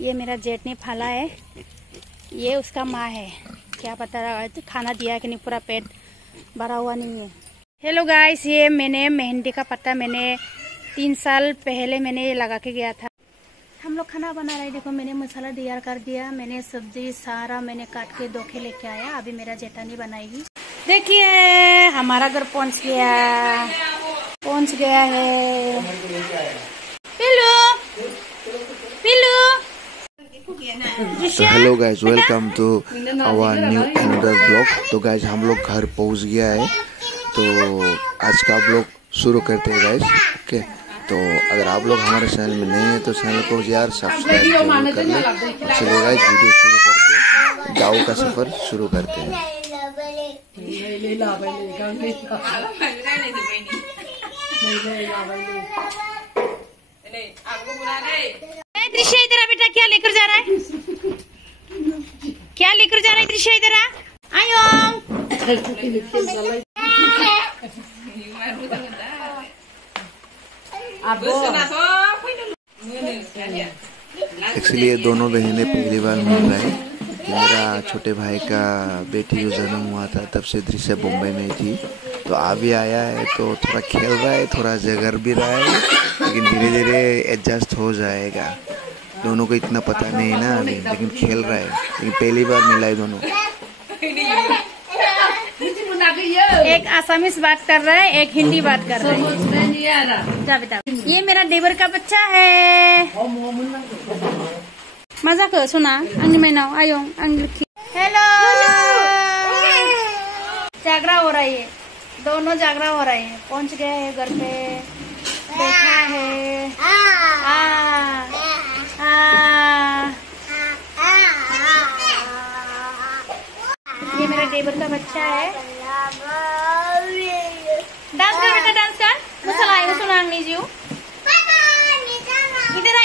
ये मेरा जेठ ने फाला है, ये उसका माँ है। क्या पता तो खाना दिया कि नहीं, पूरा पेट भरा हुआ नहीं है। हेलो गाइस, ये मैंने मेहंदी का पत्ता मैंने 3 साल पहले मैंने ये लगा के गया था। हम लोग खाना बना रहे। देखो मैंने मसाला तैयार कर दिया, मैंने सब्जी सारा मैंने काट के धोके लेके आया। अभी मेरा जेठानी बनाएगी। देखिए हमारा घर पहुंच गया है। पिल्लू hello guys, welcome to our new another blog. तो गाइज हम लोग घर पहुंच गया है, तो आज का ब्लॉग शुरू करते हैं गाइज। ओके, तो अगर आप लोग हमारे चैनल में नए हैं तो चैनल को यार सब्सक्राइब जरूर कर लें। चलिए गाइज वीडियो शुरू करते हैं, गाँव का सफर शुरू करते हैं। दृश्य इधर आ बेटा, क्या लेकर जा रहा है? क्या लेकर जा रहा है दृश्य? इधर आ, आयो। एक्चुअली ये दोनों बहनें पहली बार मिल रहे हैं। मेरा छोटे भाई का बेटी जो जन्म हुआ था तब से दृश्य मुंबई में थी, तो अभी आया है तो थोड़ा खेल रहा है, थोड़ा जगर भी रहा है, लेकिन धीरे धीरे एडजस्ट हो जाएगा। दोनों को इतना पता नहीं है ना अभी, लेकिन खेल रहा है। लेकिन पहली बार मिला है दोनों। एक आसामीज बात कर रहा है, एक हिंदी बात कर रहा है। जा बेटा, ये मेरा देवर का बच्चा है। मजाक सुना अंग में नाव आयो अंग। हेलो, जागरा हो रहा है, दोनों जागरा हो रहे हैं। पहुंच गए हैं घर पे, बैठा है। ये मेरा देवर का बच्चा है। डांस कर बेटा, डांस कर। मसाला आएगा सुना अंग्रेजी। इधर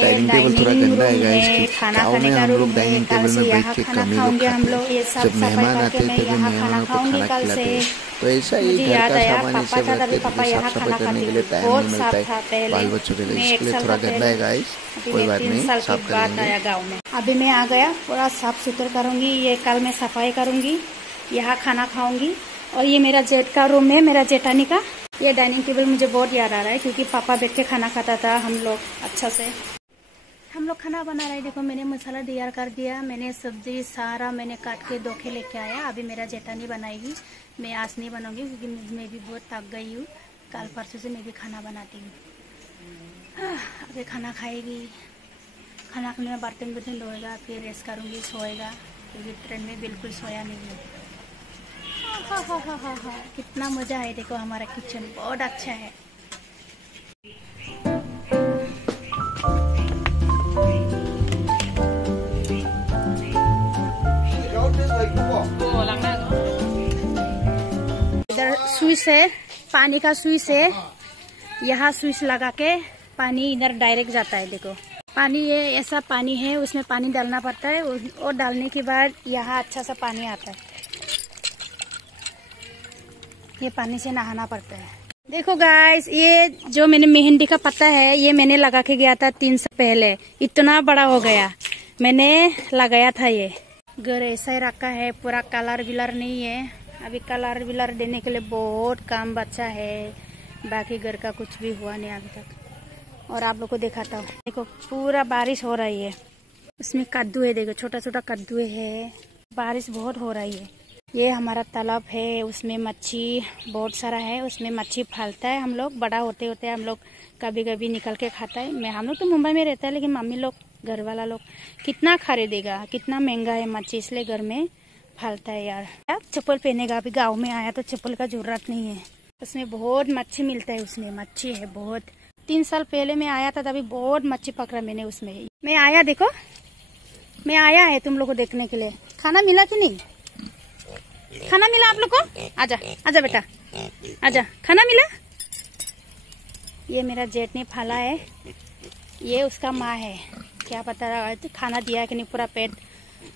डाइनिंग टेबल थोड़ा गंदा है गाइस। गाँव में हम लोग डाइनिंग टेबल में बैठ के कम ही लोग खाते हैं। जब मेहमान आते थे तो मेहमानों को खाना खिलाते हैं। तो ऐसा ही घर का सामान ये सब रखते थे, साफ सफाई करने के लिए टाइम नहीं मिलता है बाल बच्चों के लिए, इसलिए थोड़ा गंदा है गाइस। कोई बात नहीं, साफ कर लेंगे। अभी मैं आ गया, पूरा साफ सुथरा करूंगी। ये कल मैं सफाई करूंगी, यहाँ खाना खाऊंगी। और ये मेरा जेठ का रूम है, मेरा जेठानी का। ये डाइनिंग टेबल मुझे बहुत याद आ रहा है, क्योंकि पापा बैठ के खाना खाता था हम लोग अच्छा से। हम लोग खाना बना रहे। देखो मैंने मसाला तैयार कर दिया, मैंने सब्जी सारा मैंने काट के धोके लेके आया। अभी मेरा जेठानी बनाएगी, मैं आज नहीं बनाऊंगी क्योंकि मैं भी बहुत थक गई हूँ। कल परसों से मैं भी खाना बनाती हूँ। अभी खाना खाएगी, खाना खाने में बर्तन धोएगा, फिर रेस्ट करूँगी, सोएगा, क्योंकि ट्रेन में बिल्कुल सोया नहीं है। कितना मजा है। देखो हमारा किचन बहुत अच्छा है। इधर स्विच है, पानी का स्विच है। यहाँ स्विच लगा के पानी इधर डायरेक्ट जाता है। देखो पानी, ये ऐसा पानी है, उसमें पानी डालना पड़ता है और डालने के बाद यहाँ अच्छा सा पानी आता है। ये पानी से नहाना पड़ता है। देखो गाइस, ये जो मैंने मेहंदी का पत्ता है, ये मैंने लगा के गया था 3 साल पहले। इतना बड़ा हो गया, मैंने लगाया था। ये घर ऐसा ही रखा है, पूरा कलर विलर नहीं है। अभी कलर विलर देने के लिए बहुत काम बचा है। बाकी घर का कुछ भी हुआ नहीं अभी तक। और आप लोग को दिखाता हूँ। देखो पूरा बारिश हो रही है, उसमें कद्दू है। देखो छोटा छोटा कद्दू है, बारिश बहुत हो रही है। ये हमारा तालाब है, उसमें मच्छी बहुत सारा है, उसमें मच्छी फैलता है। हम लोग बड़ा होते होते हम लोग कभी कभी निकल के खाता है। हम लोग तो मुंबई में रहता है, लेकिन मम्मी लोग घर वाला लोग कितना खरीदेगा, कितना महंगा है मच्छी, इसलिए घर में फैलता है यार। चप्पल पहनेगा, अभी गाँव में आया तो चप्पल का जरूरत नहीं है। उसमें बहुत मच्छी मिलता है, उसमें मच्छी है बहुत। 3 साल पहले मैं आया था, तभी बहुत मच्छी पकड़ा मैंने उसमें। मैं आया, देखो मैं आया है तुम लोग को देखने के लिए। खाना मिला कि नहीं? खाना मिला आप लोग को? आजा आजा बेटा, आजा, खाना मिला? ये मेरा जेठ ने फाला है, ये उसका माँ है। क्या पता तो खाना दिया कि नहीं, पूरा पेट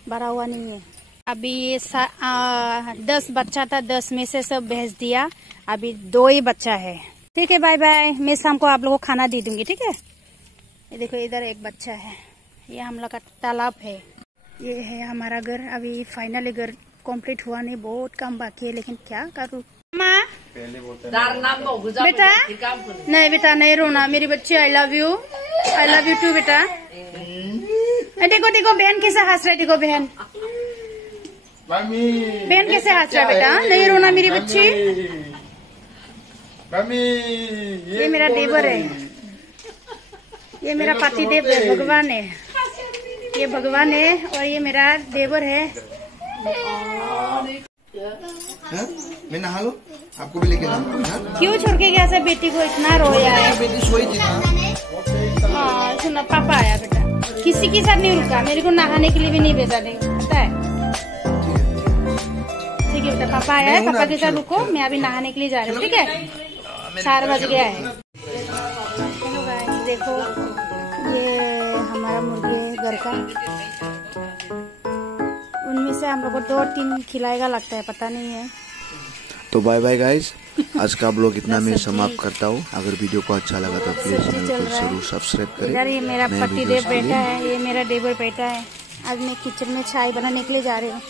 भरा हुआ नहीं है। अभी ये 10 बच्चा था, 10 में से सब भेज दिया, अभी 2 ही बच्चा है। ठीक है, बाय बाय। मैं शाम को आप लोगों को खाना दे दूंगी, ठीक है? ये देखो इधर एक बच्चा है। ये हम लोग का तालाब है। ये है हमारा घर। अभी फाइनली घर कंप्लीट हुआ नहीं, बहुत काम बाकी है, लेकिन क्या करूँ। माँ बेटा, नहीं बेटा नहीं रोना मेरी बच्ची। आई लव यू टू बेटा। देखो देखो बहन कैसे हंस रहा है, देखो बहन कैसे हंस रहा है बेटा। नहीं रोना मेरी बच्ची। ये मेरा देवर है, ये मेरा पति देव है, भगवान है। ये भगवान है और ये मेरा देवर है। मैं नहा लो, आपको भी लेके जाऊँ। क्यों छोड़ के गया सब बेटी को, इतना रोया है। बेटी सोई थी ना। हाँ सुना, पापा आया बेटा, किसी के साथ नहीं रुका, मेरे को नहाने के लिए भी नहीं भेजा, नहीं पता है। ठीक है बेटा, पापा आया है, पापा के साथ रुको, मैं अभी नहाने के लिए जा रही हूँ। ठीक है, 4 बज गया है। देखो ये हमारा मुर्गी घर का, उनमें से हम लोग को 2-3 खिलाएगा लगता है, पता नहीं है। तो बाय बाय गाइस, आज का ब्लॉग इतना मैं समाप्त करता हूँ। अगर वीडियो को अच्छा लगा तो प्लीज चैनल को जरूर सब्सक्राइब करें। इधर ये मेरा पति देव बेटा है, ये मेरा देवर बेटा है। आज मैं किचन में चाय बनाने के लिए जा रही हूँ।